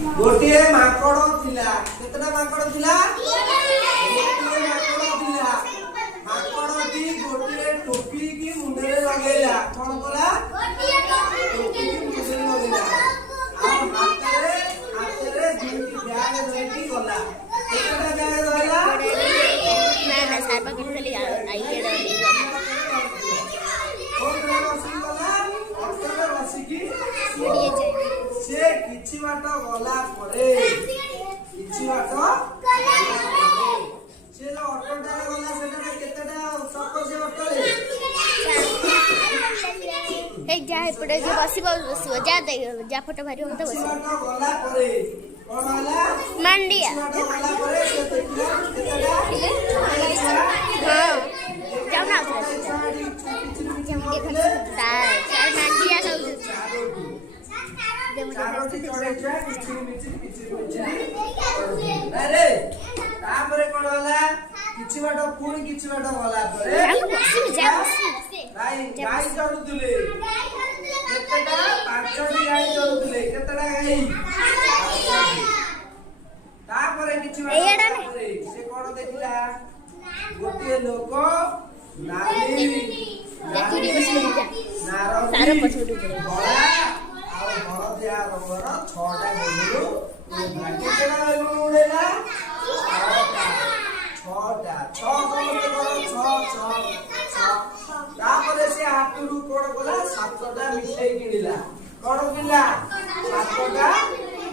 गोटे माकड़ थिला केतटा माकड़ थिला गोटे माकड़ थिला माकड़टी गोटे टोपी की मुंडे लगेला कोन कला टोपी की मुंडे लगेला आ हातरे दुटी बैग धरती गला केतटा बैग धरला ना ना सारपा केतली आइए डली कोन बसी गला ऑटो बसी की बढ़िया जाए से किछि बाट गला परे किछि बाट गला से ऑटोटा गला सेटा केतटा चक्क से ऑटो रे हे जा पड़े जो बसिबो जा दे जा फोटो भारी होता बस गला परे कोन वाला मंडिया गला परे से देखिला केतटा हां जाओ ना चार मंडिया सब चारोटी चढ़े जा किछि मिछि अरे तापरे कोन वाला किछि बाट पुणी किछि बाट गला परे गाई चढ़ुतले केतटा पांचटी गाई चढ़ुतले केतटा गाई तापरे किछि बाट परे से कोन देखिला गोटे लोक नाली देखुरी बसी जा सारो पछोटू बड़ा ଆଉ ହଳଦିଆ ରଙ୍ଗର 6ଟା ବେଲୁନ କେତେଟା ବେଲୁନ ଉଡେଇଲା 6ଟା 6 ତାପରେ ସେ ହାତରୁ କୋଣ କଲା 7ଟା ମିଠେଇ କିଣିଲା କୋଣ କିଣିଲା 7ଟା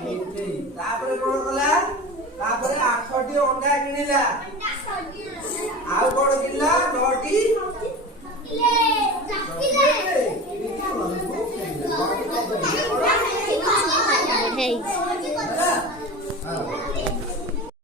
ମିଠେଇ ତାପରେ କୋଣ କଲା ତାପରେ 8ଟି ଅଣ୍ଡା କିଣିଲା ଆଉ କୋଣ କିଣିଲା 9ଟି Hey.